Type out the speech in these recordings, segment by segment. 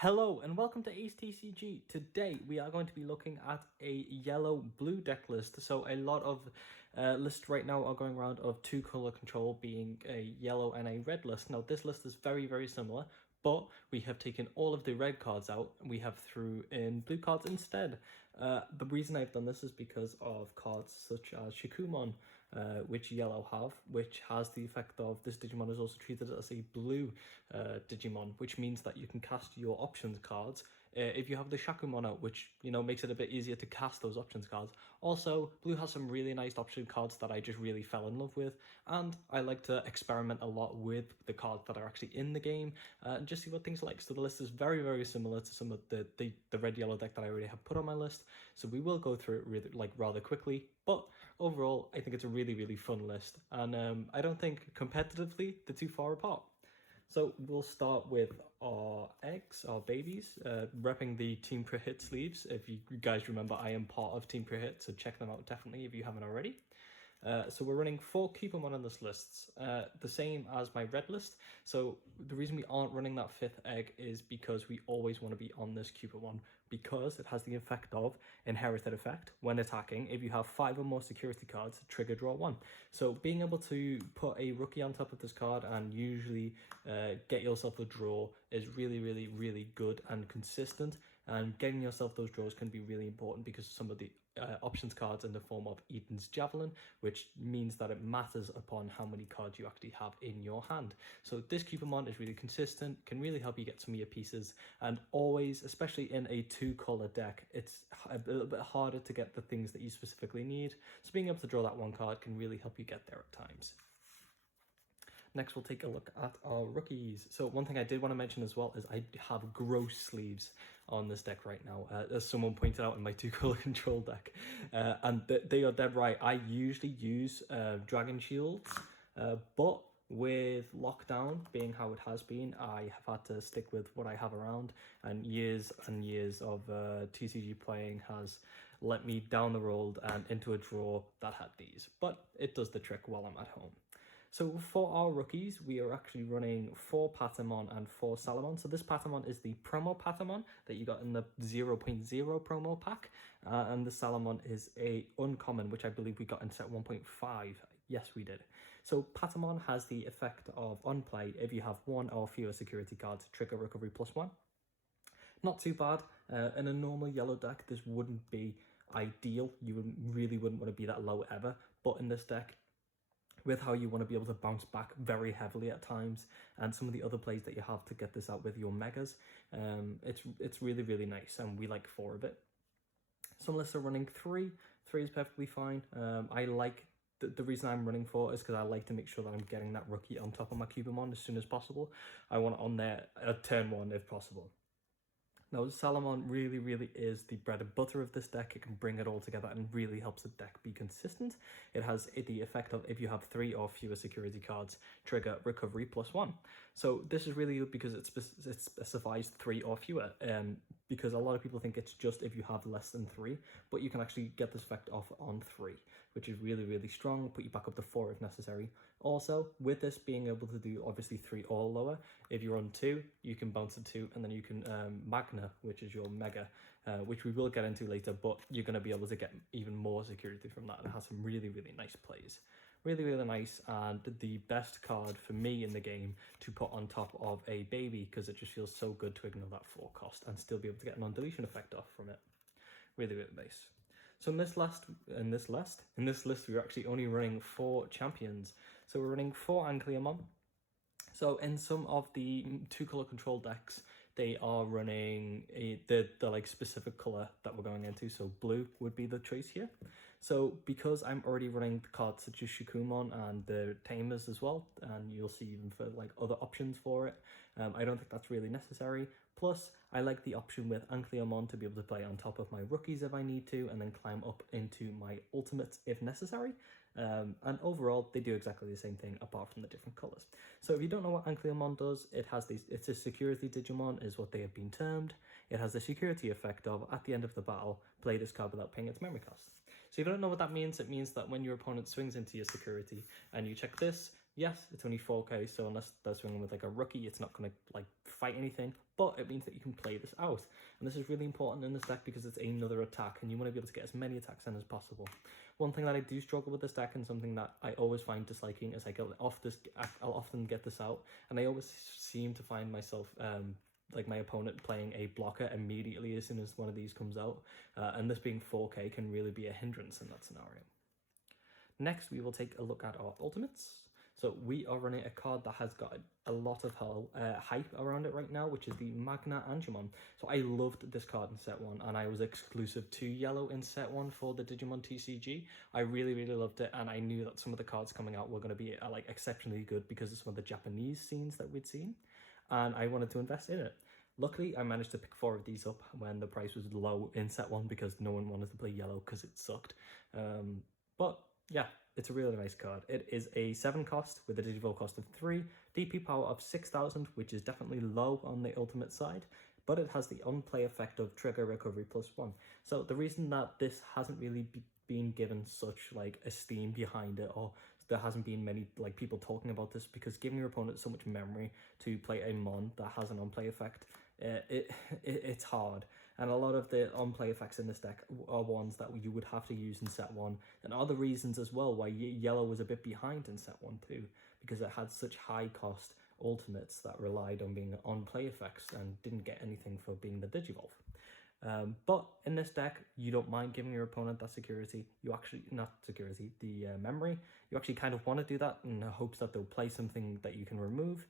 Hello and welcome to Ace TCG. Today we are going to be looking at a yellow-blue deck list. So a lot of lists right now are going around of two color control being a yellow and a red list. Now this list is very similar, but we have taken all of the red cards out and we have threw in blue cards instead. The reason I've done this is because of cards such as Shikumon, which yellow have, which has the effect of this Digimon is also treated as a blue Digimon, which means that you can cast your options cards if you have the Shakumon out, which, you know, makes it a bit easier to cast those options cards. Also, blue has some really nice option cards that I just really fell in love with, and I like to experiment a lot with the cards that are actually in the game and just see what things are like. So the list is very similar to some of the red-yellow deck that I already have put on my list, so we will go through it rather quickly. But overall, I think it's a really fun list, and I don't think competitively they're too far apart. So we'll start with our eggs, our babies, repping the Team Pre Hit sleeves. If you guys remember, I am part of Team Pre Hit, so check them out definitely if you haven't already. So we're running 4 Cupomon on this list, the same as my red list. So the reason we aren't running that 5th egg is because we always want to be on this Cupomon, because it has the effect of inherited effect. When attacking, if you have 5 or more security cards, trigger draw 1. So being able to put a rookie on top of this card and usually get yourself a draw is really good and consistent. And getting yourself those draws can be really important because some of the options cards in the form of Eden's Javelin, which means that it matters upon how many cards you actually have in your hand. So this Cupomon is really consistent, can really help you get some of your pieces, and always, especially in a 2-color deck, it's a little bit harder to get the things that you specifically need. So being able to draw that one card can really help you get there at times. Next, we'll take a look at our rookies. So one thing I did want to mention as well is I have gross sleeves on this deck right now, as someone pointed out in my 2-color control deck. And they are dead right. I usually use Dragon Shields, but with lockdown being how it has been, I have had to stick with what I have around, and years of TCG playing has let me down the road and into a draw that had these. But it does the trick while I'm at home. So for our rookies, we are actually running 4 Patamon and 4 Salamon. So this Patamon is the promo Patamon that you got in the 0.0 promo pack. And the Salamon is a uncommon, which I believe we got in set 1.5. Yes, we did. So Patamon has the effect of, on play, if you have 1 or fewer security cards, trigger recovery +1. Not too bad. In a normal yellow deck, this wouldn't be ideal. You really wouldn't want to be that low ever. But in this deck, with how you want to be able to bounce back very heavily at times, and some of the other plays that you have to get this out with your megas, it's really nice, and we like 4 of it. Some lists are running 3. 3 is perfectly fine. I like the reason I'm running 4 is because I like to make sure that I'm getting that rookie on top of my Cupomon as soon as possible. I want it on there at turn 1 if possible. Now, Salamon really is the bread and butter of this deck. It can bring it all together and really helps the deck be consistent. It has the effect of, if you have 3 or fewer security cards, trigger recovery +1. So this is really good because it specifies 3 or fewer, because a lot of people think it's just if you have less than 3, but you can actually get this effect off on 3, which is really strong. Put you back up to 4 if necessary. Also, with this being able to do obviously 3 or lower, if you're on 2, you can bounce to 2, and then you can Magna, which is your mega, which we will get into later, but you're going to be able to get even more security from that, and it has some really nice plays. Really nice, and the best card for me in the game to put on top of a baby, because it just feels so good to ignore that 4 cost and still be able to get a non-deletion effect off from it. Really nice. So in this list, we're actually only running 4 champions. So we're running 4 Ankylamon. So in some of the 2-color control decks, they are running the like specific color that we're going into. So blue would be the choice here. So because I'm already running the cards such as Shikumon and the tamers as well, and you'll see even for like other options for it, I don't think that's really necessary. Plus, I like the option with Ankylamon to be able to play on top of my rookies if I need to, and then climb up into my ultimates if necessary. And overall, they do exactly the same thing apart from the different colors. So if you don't know what Ankylamon does, it's a security Digimon is what they have been termed. It has the security effect of, at the end of the battle, play this card without paying its memory cost. So if you don't know what that means, it means that when your opponent swings into your security and you check this, Yes, it's only 4k, so unless they're swinging with like a rookie, it's not going to like fight anything, but it means that you can play this out. And this is really important in this deck because it's another attack, and you want to be able to get as many attacks in as possible. One thing that I do struggle with this deck, and something that I always find disliking, is like I'll often get this out, and I always seem to find myself like my opponent playing a blocker immediately as soon as one of these comes out, and this being 4k can really be a hindrance in that scenario. Next, we will take a look at our ultimates. So we are running a card that has got a lot of hype around it right now, which is the Magna Angemon. So I loved this card in set 1, and I was exclusive to yellow in set 1 for the Digimon TCG. I really, really loved it, and I knew that some of the cards coming out were going to be like exceptionally good because of some of the Japanese scenes that we'd seen, and I wanted to invest in it. Luckily, I managed to pick 4 of these up when the price was low in set 1 because no one wanted to play yellow because it sucked. But yeah, it's a really nice card. It is a 7 cost with a digivolve cost of 3, DP power of 6000, which is definitely low on the ultimate side, but it has the on-play effect of trigger recovery +1. So the reason that this hasn't really been given such like esteem behind it, or there hasn't been many like people talking about this, because giving your opponent so much memory to play a mon that has an on-play effect, it's hard. And a lot of the on-play effects in this deck are ones that you would have to use in set 1, and other reasons as well why yellow was a bit behind in set 1 too, because it had such high cost ultimates that relied on being on-play effects and didn't get anything for being the digivolve. But in this deck, you don't mind giving your opponent that security. You actually, not security, the memory. You actually kind of want to do that in the hopes that they'll play something that you can remove.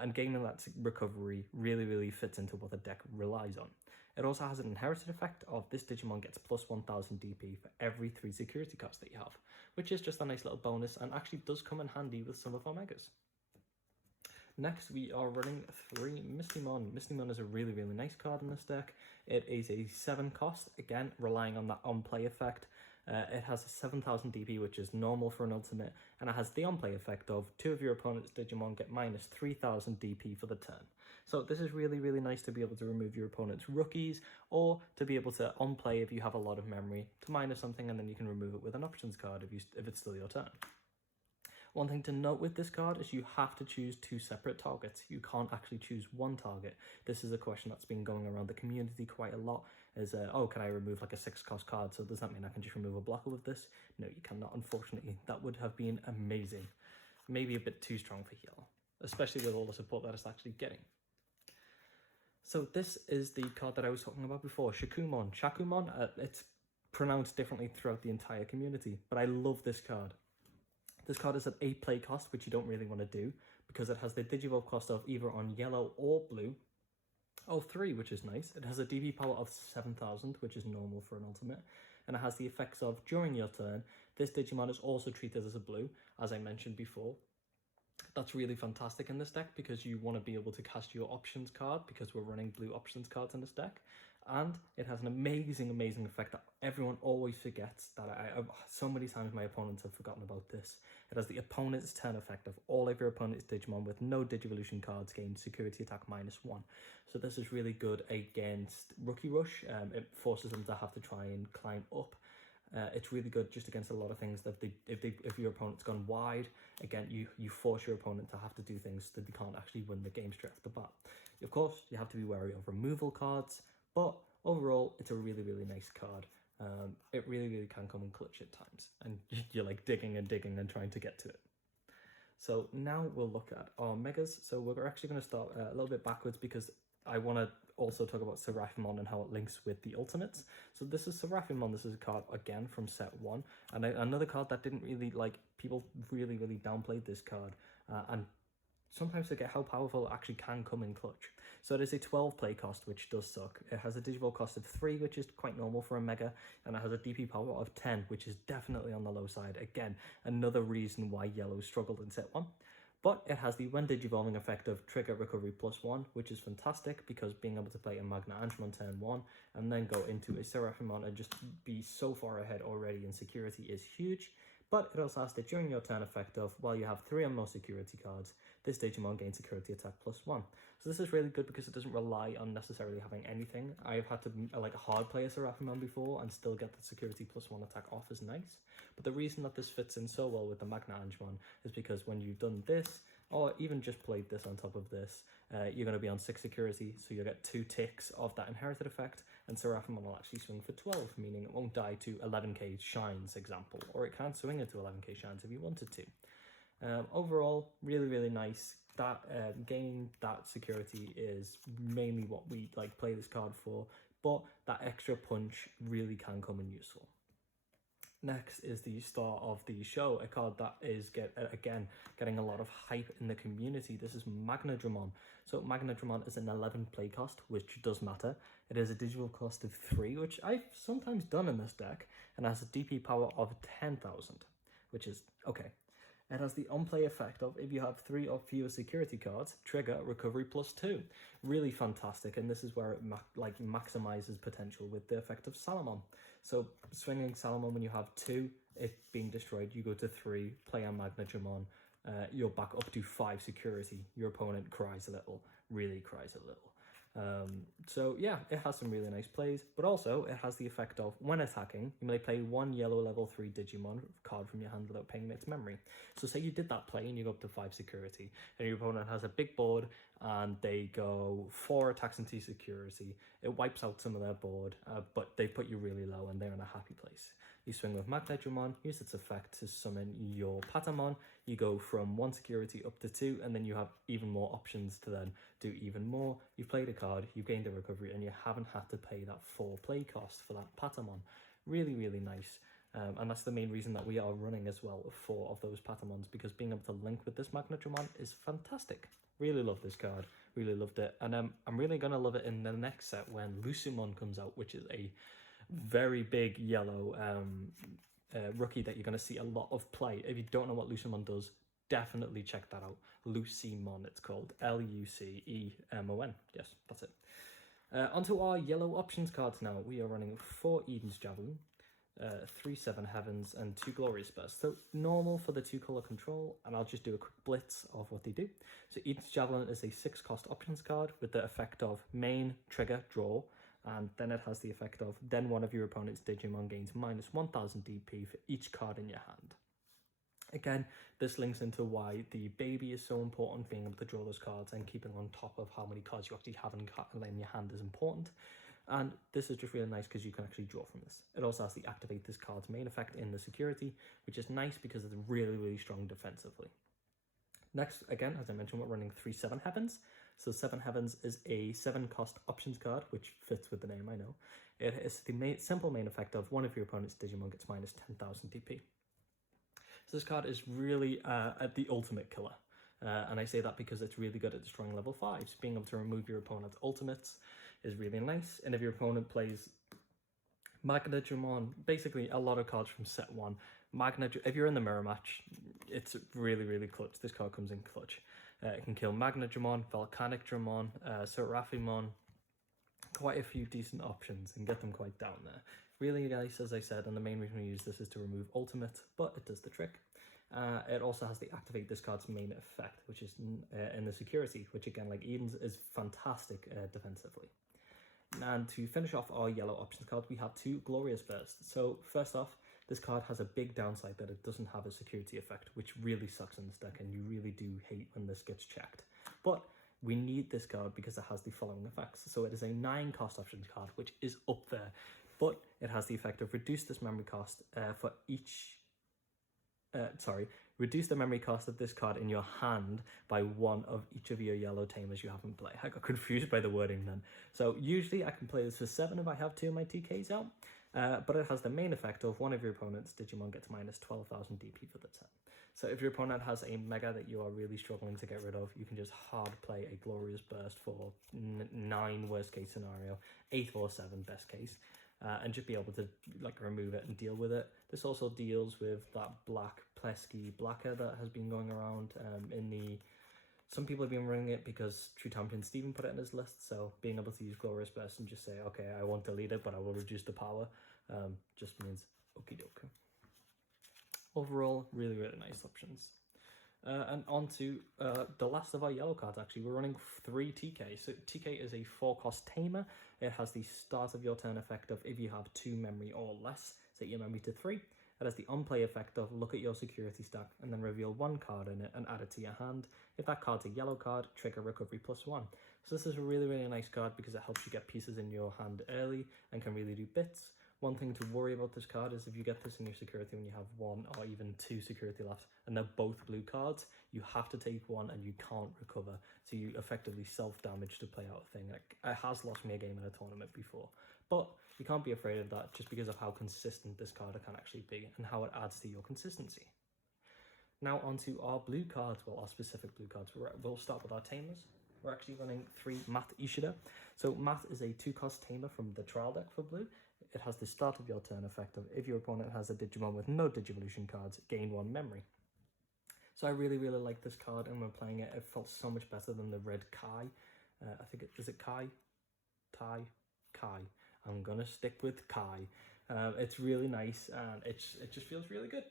And gaining that recovery really, really fits into what the deck relies on. It also has an inherited effect of this Digimon gets plus 1000 DP for every 3 security cards that you have, which is just a nice little bonus and actually does come in handy with some of our megas. Next, we are running 3 Mistymon. Mistymon is a really, really nice card in this deck. It is a 7 cost, again, relying on that on-play effect. It has a 7000 DP, which is normal for an ultimate, and it has the on-play effect of 2 of your opponent's Digimon get minus 3000 DP for the turn. So this is really, really nice to be able to remove your opponent's rookies, or to be able to on-play if you have a lot of memory, to minus something, and then you can remove it with an options card if it's still your turn. One thing to note with this card is you have to choose 2 separate targets. You can't actually choose 1 target. This is a question that's been going around the community quite a lot, is, oh, can I remove like a 6 cost card? So does that mean I can just remove a blocker with this? No, you cannot, unfortunately. That would have been amazing. Maybe a bit too strong for yellow, especially with all the support that it's actually getting. So this is the card that I was talking about before, Shakumon. Shakumon, it's pronounced differently throughout the entire community, but I love this card. This card is at 8 play cost, which you don't really want to do, because it has the digivolve cost of either on yellow or blue. Oh, 3, which is nice. It has a DP power of 7000, which is normal for an ultimate. And it has the effects of, during your turn, this Digimon is also treated as a blue, as I mentioned before. That's really fantastic in this deck, because you want to be able to cast your options card, because we're running blue options cards in this deck. And it has an amazing, amazing effect that everyone always forgets, that so many times my opponents have forgotten about this. It has the opponent's turn effect of all of your opponent's Digimon with no Digivolution cards gain security attack -1. So this is really good against Rookie Rush. It forces them to have to try and climb up. It's really good just against a lot of things that if your opponent's gone wide, again, you force your opponent to have to do things that they can't actually win the game straight off the bat. Of course, you have to be wary of removal cards, but overall, it's a really, really nice card. It really, really can come in clutch at times, and you're like digging and digging and trying to get to it. So now we'll look at our megas. So we're actually going to start a little bit backwards, because I want to also talk about Seraphimon and how it links with the ultimates. So this is Seraphimon. This is a card, again, from set 1. And another card that didn't really, people really, really downplayed this card. And sometimes forget how powerful it actually can come in clutch. So it is a 12 play cost, which does suck. It has a digivolve cost of 3, which is quite normal for a mega, and it has a DP power of 10, which is definitely on the low side. Again, another reason why yellow struggled in set 1. But it has the when digivolving effect of trigger recovery +1, which is fantastic, because being able to play a Magna Angemon turn 1 and then go into a Seraphimon and just be so far ahead already in security is huge. But it also has the during your turn effect of while you have 3 or more security cards, this Digimon gains security attack +1. So this is really good because it doesn't rely on necessarily having anything. I've had to like hard play a Seraphimon before and still get the security +1 attack off is nice. But the reason that this fits in so well with the Magna Angemon is because when you've done this, or even just played this on top of this, you're going to be on 6 security, so you'll get 2 ticks of that inherited effect, and Seraphimon will actually swing for 12, meaning it won't die to 11k shines, example, or it can't swing it to 11k shines if you wanted to. Overall, really, really nice. That gaining that security is mainly what we like play this card for, but that extra punch really can come in useful. Next is the star of the show, a card that is getting a lot of hype in the community. This is Magnadramon. So Magnadramon is an 11 play cost, which does matter. It is a digital cost of 3, which I've sometimes done in this deck, and has a DP power of 10,000, which is okay. It has the on-play effect of if you have 3 or fewer security cards, trigger recovery +2. Really fantastic, and this is where it maximizes potential with the effect of Salamon. So swinging Salamon when you have 2, it being destroyed, you go to 3, play on Magnadramon, you're back up to 5 security. Your opponent cries a little, really cries a little. So yeah, it has some really nice plays, but also it has the effect of when attacking, you may play 1 yellow level 3 Digimon card from your hand without paying its memory. So say you did that play and you go up to 5 security, and your opponent has a big board and they go 4 attacks and 2 security. It wipes out some of their board, but they put you really low and they're in a happy place. You swing with Magnadramon, use its effect to summon your Patamon. You go from 1 security up to 2, and then you have even more options to then do even more. You've played a card, you've gained a recovery, and you haven't had to pay that 4 play cost for that Patamon. Really, really nice. And that's the main reason that we are running as well 4 of those Patamons, because being able to link with this Magnadramon is fantastic. Really love this card, really loved it. And I'm really going to love it in the next set when Lucimon comes out, which is a very big yellow rookie that you're going to see a lot of play. If you don't know what Lucimon does, definitely check that out. Lucimon, it's called. Lucemon. Yes, that's it. Onto our yellow options cards now. We are running 4 Eden's Javelin, 3 Seven Heavens, and 2 Glorious Bursts. So normal for the 2 color control, and I'll just do a quick blitz of what they do. So Eden's Javelin is a 6 cost options card with the effect of main, trigger, draw, and then it has the effect of then one of your opponent's Digimon gains -1000 DP for each card in your hand. Again, this links into why the baby is so important, being able to draw those cards and keeping on top of how many cards you actually have in your hand is important. And this is just really nice because you can actually draw from this. It also has the activate this card's main effect in the security, which is nice because it's really, really strong defensively. Next, again, as I mentioned, we're running 3 Seven Heavens. So 7 Heavens is a 7 cost options card, which fits with the name, I know. It is the simple main effect of one of your opponent's Digimon gets -10,000 DP. So this card is really the ultimate killer. And I say that because it's really good at destroying level 5s. Being able to remove your opponent's ultimates is really nice. And if your opponent plays Magnadramon, basically a lot of cards from set 1, if you're in the mirror match, it's really, really clutch. This card comes in clutch. It can kill Magnadramon, Volcanic Dramon, Seraphimon, quite a few decent options and get them quite down there. Really nice, as I said, and the main reason we use this is to remove ultimate, but it does the trick. It also has the activate this card's main effect, which is in the security, which again, like Eden's, is fantastic defensively. And to finish off our yellow options cards, we have 2 Glorious Bursts. So first off, this card has a big downside that it doesn't have a security effect, which really sucks in this deck, and you really do hate when this gets checked. But we need this card because it has the following effects. So it is a 9 cost options card, which is up there, but it has the effect of reduce this memory cost for each... reduce the memory cost of this card in your hand by 1 of each of your yellow tamers you have in play. I got confused by the wording then. So usually I can play this for 7 if I have 2 of my TKs out, but it has the main effect of one of your opponent's Digimon gets -12,000 DP for the turn. So if your opponent has a mega that you are really struggling to get rid of, you can just hard play a Glorious Burst for 9 worst case scenario, 8 or 7 best case, and just be able to like remove it and deal with it. This also deals with that black pesky blacker that has been going around some people have been running it because True Champion Steven put it in his list, so being able to use Glorious Burst and just say, okay, I won't delete it, but I will reduce the power, just means okie doke. Overall, really, really nice options. And on to the last of our yellow cards, actually. We're running 3 TK. So TK is a 4-cost tamer. It has the start of your turn effect of if you have 2 memory or less, set your memory to 3. It has the on-play effect of look at your security stack and then reveal 1 card in it and add it to your hand. If that card's a yellow card, trigger recovery +1. So this is a really, really nice card because it helps you get pieces in your hand early and can really do bits. One thing to worry about this card is if you get this in your security when you have 1 or even 2 security left and they're both blue cards, you have to take 1 and you can't recover. So you effectively self-damage to play out a thing. Like, it has lost me a game in a tournament before. But you can't be afraid of that just because of how consistent this card can actually be and how it adds to your consistency. Now onto our blue cards, well, our specific blue cards. We'll start with our tamers. We're actually running 3 Math Ishida. So Math is a 2-cost tamer from the trial deck for blue. It has the start of your turn effect of if your opponent has a Digimon with no Digivolution cards, gain 1 memory. So I really, really like this card, and when playing it, it felt so much better than the red Kai. I think is it Kai? Kai. I'm gonna stick with Kai. It's really nice, and it just feels really good.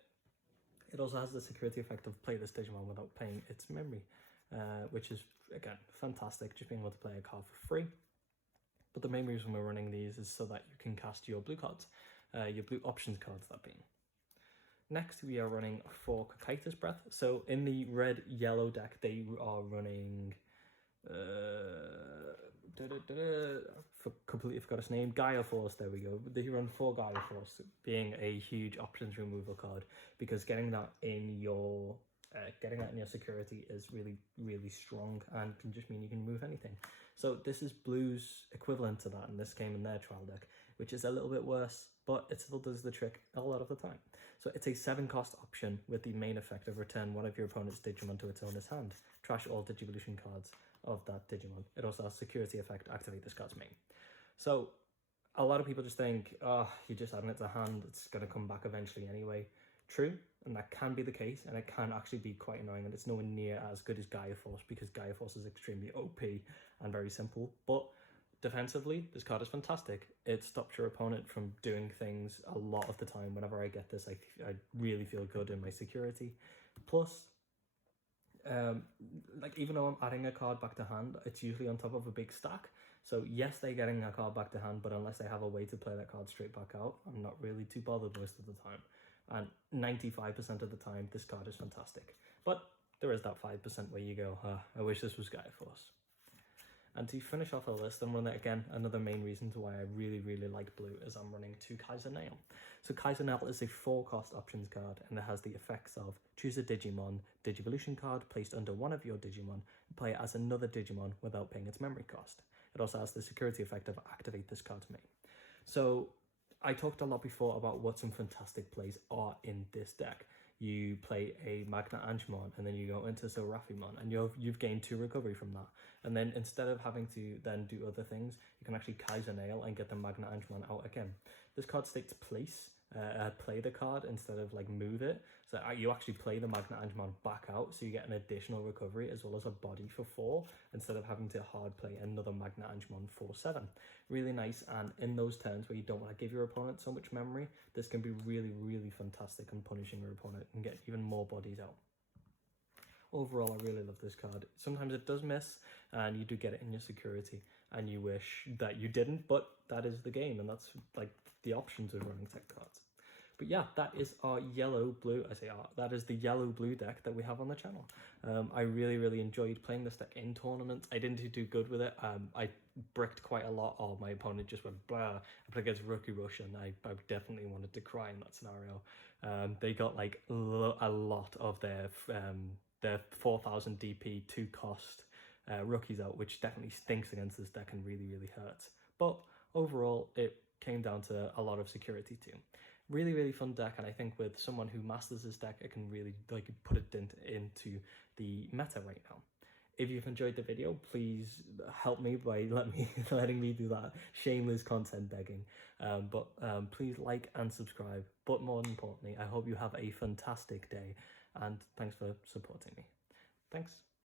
It also has the security effect of play this Digimon without paying its memory, which is, again, fantastic, just being able to play a card for free. But the main reason we're running these is so that you can cast your blue cards, your blue options cards, that being. Next, we are running 4 Cocytus Breath. So in the red-yellow deck, they are running... completely forgot his name. Gaia Force, there we go. They run 4 Gaia Force, being a huge options removal card, because getting that in your security is really, really strong and can just mean you can move anything. So this is blue's equivalent to that in this game in their trial deck, which is a little bit worse, but it still does the trick a lot of the time. So it's a 7-cost option with the main effect of return one of your opponent's Digimon to its owner's hand. Trash all Digivolution cards of that Digimon. It also has security effect, activate this card's main. So a lot of people just think, oh, you're just adding it to hand, it's going to come back eventually anyway. True, and that can be the case, and it can actually be quite annoying, and it's nowhere near as good as Gaia Force, because Gaia Force is extremely OP and very simple. But defensively, this card is fantastic. It stops your opponent from doing things a lot of the time. Whenever I get this, I really feel good in my security. Plus, like, even though I'm adding a card back to hand, it's usually on top of a big stack. So yes, they're getting a card back to hand, but unless they have a way to play that card straight back out, I'm not really too bothered most of the time. And 95% of the time, this card is fantastic. But there is that 5% where you go, I wish this was Gaia Force. And to finish off our list, I'm running, again, another main reason to why I really, really like blue is I'm running 2 Kaiser Nail. So Kaiser Nail is a 4-cost options card, and it has the effects of choose a Digimon, Digivolution card placed under one of your Digimon, and play it as another Digimon without paying its memory cost. It also has the security effect of activate this card's main. So I talked a lot before about what some fantastic plays are in this deck. You play a Magna Angemon, and then you go into Seraphimon, and you've gained 2 recovery from that. And then instead of having to then do other things, you can actually Kaiser Nail and get the Magna Angemon out again. This card states place, play the card instead of like move it. So you actually play the Magna Angemon back out, so you get an additional recovery as well as a body for 4, instead of having to hard play another Magna Angemon for 7. Really nice, and in those turns where you don't want to give your opponent so much memory, this can be really, really fantastic and punishing your opponent and get even more bodies out. Overall, I really love this card. Sometimes it does miss, and you do get it in your security, and you wish that you didn't, but that is the game, and that's like the options of running tech cards. But yeah, that is our yellow-blue, that is the yellow-blue deck that we have on the channel. I really, really enjoyed playing this deck in tournaments. I didn't do good with it. I bricked quite a lot, or my opponent just went blah. I played against Rookie Rush, and I definitely wanted to cry in that scenario. They got like a lot of their 4000 DP 2-cost rookies out, which definitely stinks against this deck and really, really hurts. But overall, it came down to a lot of security too. Really, really fun deck, and I think with someone who masters this deck, it can really like put it into the meta right now. If you've enjoyed the video, please help me by letting me do that shameless content begging. Please like and subscribe. But more importantly, I hope you have a fantastic day, and thanks for supporting me. Thanks.